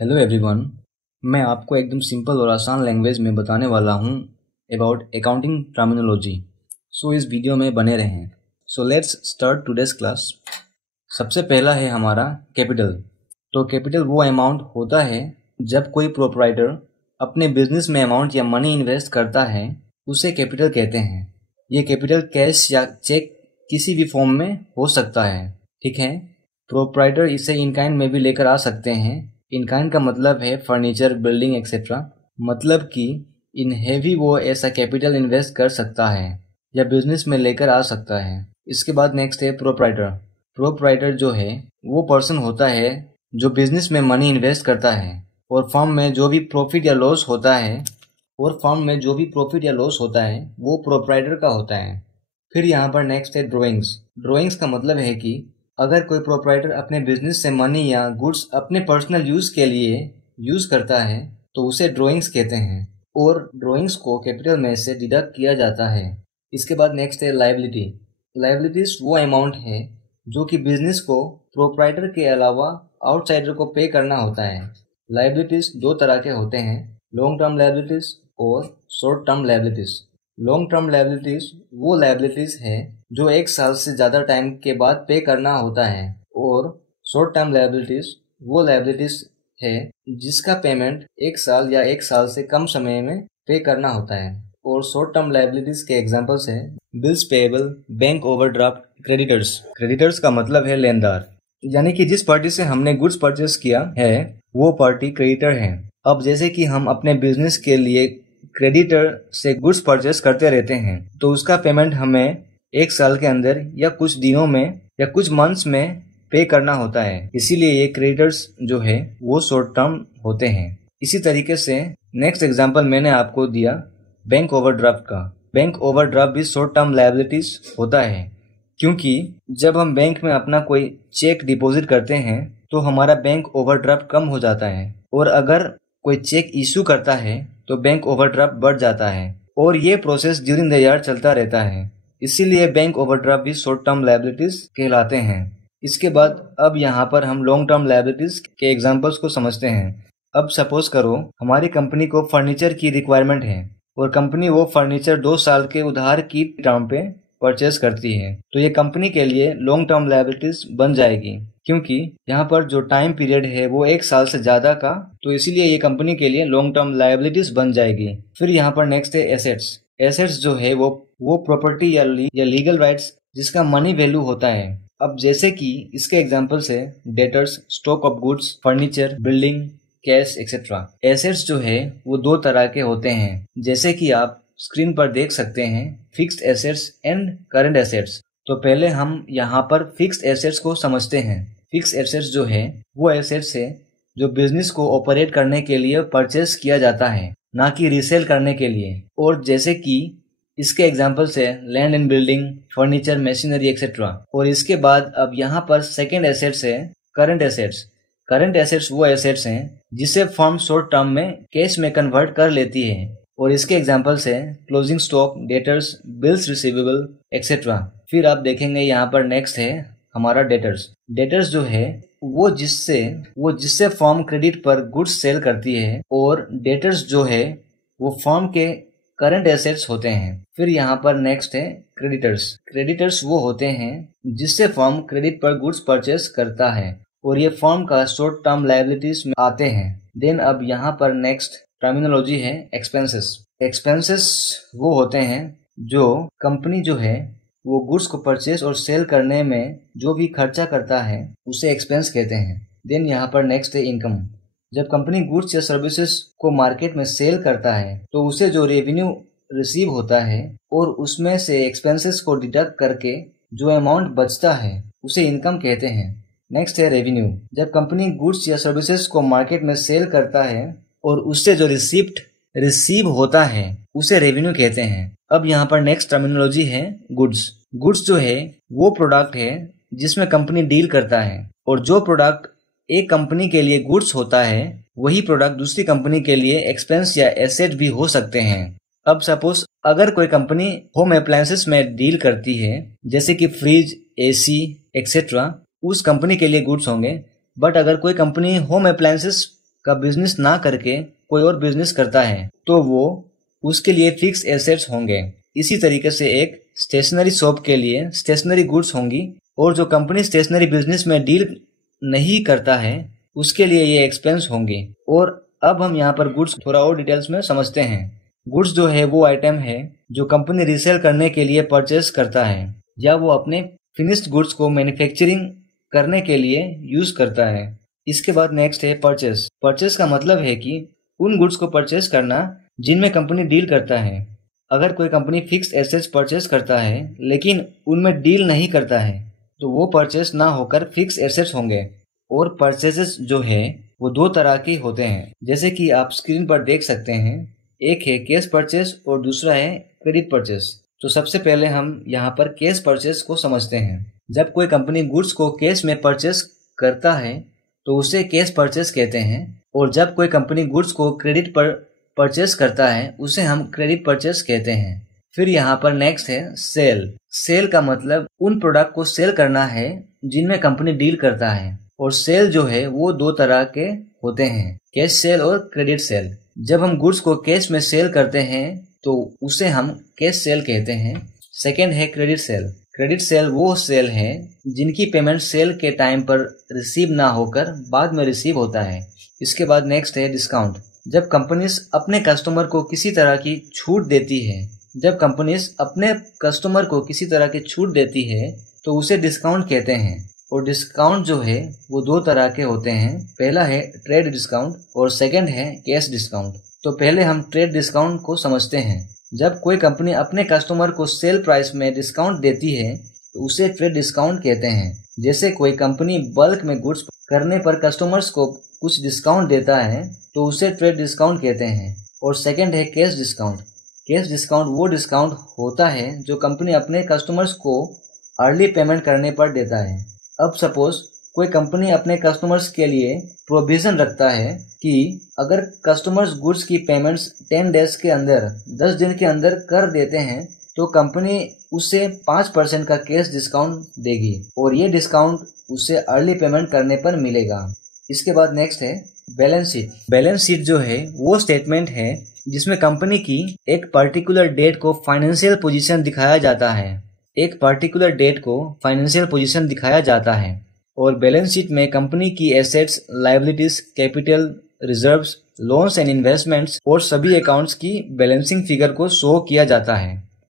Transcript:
Hello everyone. मैं आपको एकदम सिंपल और आसान लैंग्वेज में बताने वाला हूँ अबाउट अकाउंटिंग टर्मिनोलॉजी। सो इस वीडियो में बने रहें। So let's start today's class. सबसे पहला है हमारा कैपिटल। तो कैपिटल वो अमाउंट होता है जब कोई प्रोप्राइटर अपने बिजनेस में अमाउंट या मनी इन्वेस्ट करता है, उसे कैपिटल कहते हैं। ये कैपिटल कैश या चेक किसी भी फॉर्म में हो सकता है, ठीक है। प्रोप्राइटर इसे इन काइंड में भी लेकर आ सकते हैं। इन काइंड का मतलब है फर्नीचर, बिल्डिंग एक्सेट्रा। मतलब कि इन हैवी वो ऐसा कैपिटल इन्वेस्ट कर सकता है या बिजनेस में लेकर आ सकता है। इसके बाद नेक्स्ट है प्रोप्राइटर। प्रोप्राइटर जो है वो पर्सन होता है जो बिजनेस में मनी इन्वेस्ट करता है और फर्म में जो भी प्रॉफिट या लॉस होता है वो प्रोप्राइटर का होता है। फिर यहाँ पर नेक्स्ट है ड्राइंग्स। ड्राइंग्स का मतलब है कि अगर कोई प्रोप्राइटर अपने बिजनेस से मनी या गुड्स अपने पर्सनल यूज के लिए यूज करता है तो उसे ड्राइंग्स कहते हैं और ड्राइंग्स को कैपिटल में से डिडक्ट किया जाता है। इसके बाद नेक्स्ट है लायबिलिटी। लायबिलिटीज वो अमाउंट है जो कि बिजनेस को प्रोप्राइटर के अलावा आउटसाइडर को पे करना होता है। लायबिलिटीज दो तरह के होते हैं, लॉन्ग टर्म लायबिलिटीज और short term liabilities. Long term liabilities वो लायबिलिटीज है जो 1 साल से ज़्यादा टाइम के बाद पे करना होता है और शॉर्ट टर्म लायबिलिटीज वो लायबिलिटीज है जिसका पेमेंट 1 साल या 1 साल से कम समय में पे करना होता है। और शॉर्ट टर्म लायबिलिटीज के एग्जांपल्स हैं bills payable, bank overdraft, creditors. Creditors का मतलब है लेनदार, यानी कि जिस पार्टी से हमने गुड्स परचेस किया है वो पार्टी क्रेडिटर है। अब जैसे कि हम अपने बिजनेस के लिए क्रेडिटर से गुड्स परचेस करते रहते हैं तो उसका पेमेंट हमें 1 साल के अंदर या कुछ दिनों में या कुछ मंथ्स में पे करना होता है। इसीलिए ये क्रेडिटर्स जो है वो शॉर्ट टर्म होते हैं। इसी तरीके से नेक्स्ट एग्जांपल मैंने आपको दिया बैंक ओवरड्राफ्ट का। बैंक ओवरड्राफ्ट भी शॉर्ट टर्म लायबिलिटीज होता है क्योंकि जब हम बैंक में अपना कोई चेक डिपॉजिट करते हैं तो हमारा बैंक ओवरड्राफ्ट कम हो जाता है और अगर कोई चेक इशू करता है तो बैंक ओवरड्राफ्ट बढ़ जाता है और ये प्रोसेस ड्यूरिंग द ईयर चलता रहता है। इसीलिए बैंक ओवरड्राफ्ट भी शॉर्ट टर्म लायबिलिटीज कहलाते हैं। इसके बाद अब यहाँ पर हम लॉन्ग टर्म लायबिलिटीज के एग्जांपल्स को समझते हैं। अब सपोज करो हमारी कंपनी को फर्नीचर की रिक्वायरमेंट है और कंपनी वो फर्नीचर 2 साल के उधार की टर्म पे परचेज करती है तो ये कंपनी के लिए लॉन्ग टर्म लायबिलिटीज बन जाएगी क्योंकि यहाँ पर जो टाइम पीरियड है वो 1 साल से ज्यादा का, तो इसीलिए ये कंपनी के लिए लॉन्ग टर्म लायबिलिटीज बन जाएगी। फिर यहाँ पर नेक्स्ट है एसेट्स। एसेट्स जो है वो प्रॉपर्टी या लीगल राइट्स जिसका मनी वैल्यू होता है। अब जैसे कि इसके एग्जांपल्स है debtors, stock of goods, furniture, building, cash etcetera. Assets जो है वो दो तरह के होते हैं जैसे कि आप स्क्रीन पर देख सकते हैं, fixed assets and current assets. तो पहले हम यहाँ पर फिक्स्ड एसेट्स को समझते हैं। फिक्स्ड एसेट्स जो है वो एसेट्स है जो बिजनेस को ऑपरेट करने के लिए परचेस किया जाता है, ना कि रीसेल करने के लिए। और जैसे कि इसके एग्जांपल्स है land and building, furniture, machinery etcetera. और इसके बाद अब यहाँ पर सेकेंड एसेट्स है करंट एसेट्स। करंट एसेट्स वो एसेट्स हैं जिसे फर्म शॉर्ट टर्म में कैश में कन्वर्ट कर लेती है और इसके एग्जांपल्स है closing stock, debtors, bills receivable etcetera. फिर आप देखेंगे यहाँ पर नेक्स्ट है हमारा डेटर्स। डेटर्स जो है वो जिससे फर्म क्रेडिट पर गुड्स सेल करती है और डेटर्स जो है वो फर्म के करंट एसेट्स होते हैं। फिर यहाँ पर नेक्स्ट है क्रेडिटर्स। क्रेडिटर्स वो होते हैं जिससे फर्म क्रेडिट पर गुड्स परचेस करता है और ये फर्म का शॉर्ट टर्म लायबिलिटीज में आते हैं। देन अब यहाँ पर नेक्स्ट टर्मिनोलॉजी है एक्सपेंसेस। एक्सपेंसेस वो होते हैं जो कंपनी जो है वो गुड्स को परचेस और सेल करने में जो भी खर्चा करता है उसे एक्सपेंस कहते हैं। देन यहाँ पर नेक्स्ट है इनकम। जब कंपनी गुड्स या सर्विसेज को मार्केट में सेल करता है तो उसे जो रेवेन्यू रिसीव होता है और उसमें से एक्सपेंसेस को डिडक्ट करके जो अमाउंट बचता है उसे इनकम कहते हैं। नेक्स्ट है रेवेन्यू। जब कंपनी गुड्स या सर्विसेज को मार्केट में सेल करता है और उससे जो रिसिप्ट रिसीव होता है उसे रेवेन्यू कहते हैं। अब यहाँ पर नेक्स्ट टर्मिनोलॉजी है गुड्स। गुड्स जो है वो प्रोडक्ट है जिसमें कंपनी डील करता है और जो प्रोडक्ट एक कंपनी के लिए गुड्स होता है वही प्रोडक्ट दूसरी कंपनी के लिए एक्सपेंस या एसेट भी हो सकते हैं। अब सपोज अगर कोई कंपनी होम अप्लायंसेस में डील करती है जैसे कि फ्रिज, एसी एक्सेट्रा, उस कंपनी के लिए गुड्स होंगे। बट अगर कोई कंपनी होम अप्लायंसेस का बिजनेस ना करके कोई और बिजनेस करता है तो वो उसके लिए फिक्स एसेट्स होंगे। इसी तरीके से एक स्टेशनरी शॉप के लिए स्टेशनरी गुड्स होंगी, और जो कंपनी स्टेशनरी बिजनेस में डील नहीं करता है उसके लिए ये एक्सपेंस होंगी। और अब हम यहाँ पर गुड्स थोड़ा और डिटेल्स में समझते हैं। गुड्स जो है वो आइटम है जो कंपनी रीसेल करने के लिए परचेस करता है या वो अपने फिनिश्ड गुड्स को मैन्युफैक्चरिंग करने के लिए यूज करता है। इसके बाद नेक्स्ट है परचेस। परचेस का मतलब है कि उन गुड्स को परचेस करना जिनमें कंपनी डील करता है। अगर कोई कंपनी फिक्स एसेट्स परचेस करता है लेकिन उनमें डील नहीं करता है तो वो परचेस ना होकर फिक्स एसेट्स होंगे। और परचेसेस जो है वो दो तरह के होते हैं, जैसे कि आप स्क्रीन पर देख सकते हैं। एक है कैश परचेस और दूसरा है क्रेडिट परचेस। तो सबसे पहले हम यहाँ पर कैश परचेस को समझते हैं। जब कोई कंपनी गुड्स को कैश में परचेस करता है तो उसे कैश परचेस कहते हैं, और जब कोई कंपनी गुड्स को क्रेडिट पर परचेस करता है उसे हम क्रेडिट परचेस कहते हैं। फिर यहाँ पर नेक्स्ट है सेल। सेल का मतलब उन प्रोडक्ट को सेल करना है जिनमें कंपनी डील करता है। और सेल जो है वो दो तरह के होते हैं, कैश सेल और क्रेडिट सेल। जब हम गुड्स को कैश में सेल करते हैं तो उसे हम कैश सेल कहते हैं। सेकेंड है क्रेडिट सेल। क्रेडिट सेल वो सेल है जिनकी पेमेंट सेल के टाइम पर रिसीव ना होकर बाद में रिसीव होता है। इसके बाद नेक्स्ट है डिस्काउंट। जब कंपनीज अपने कस्टमर को किसी तरह की छूट देती है तो उसे डिस्काउंट कहते हैं। और डिस्काउंट जो है वो दो तरह के होते हैं। पहला है ट्रेड डिस्काउंट और सेकंड है कैश डिस्काउंट। तो पहले हम ट्रेड डिस्काउंट को समझते हैं। जब कोई कंपनी अपने कस्टमर को सेल प्राइस में डिस्काउंट देती है तो उसे ट्रेड डिस्काउंट कहते हैं। जैसे कोई कंपनी बल्क में गुड्स करने पर कस्टमर्स को कुछ डिस्काउंट देता है तो उसे ट्रेड डिस्काउंट कहते हैं। और सेकंड है कैश डिस्काउंट। कैश डिस्काउंट वो डिस्काउंट होता है जो कंपनी अपने कस्टमर्स को अर्ली पेमेंट करने पर देता है। अब सपोज कोई कंपनी अपने कस्टमर्स के लिए प्रोविजन रखता है कि अगर कस्टमर्स गुड्स की पेमेंट्स 10 डेज के अंदर 10 दिन के अंदर कर देते हैं तो कंपनी उसे 5% का कैश डिस्काउंट देगी, और ये डिस्काउंट उसे अर्ली पेमेंट करने पर मिलेगा। इसके बाद नेक्स्ट है बैलेंस शीट। बैलेंस शीट जो है वो स्टेटमेंट है जिसमें कंपनी की एक पर्टिकुलर डेट को फाइनेंशियल पोजीशन दिखाया जाता है। और बैलेंस शीट में कंपनी की assets, liabilities, capital, reserves, loans and investments और सभी अकाउंट्स की बैलेंसिंग फिगर को शो किया जाता है।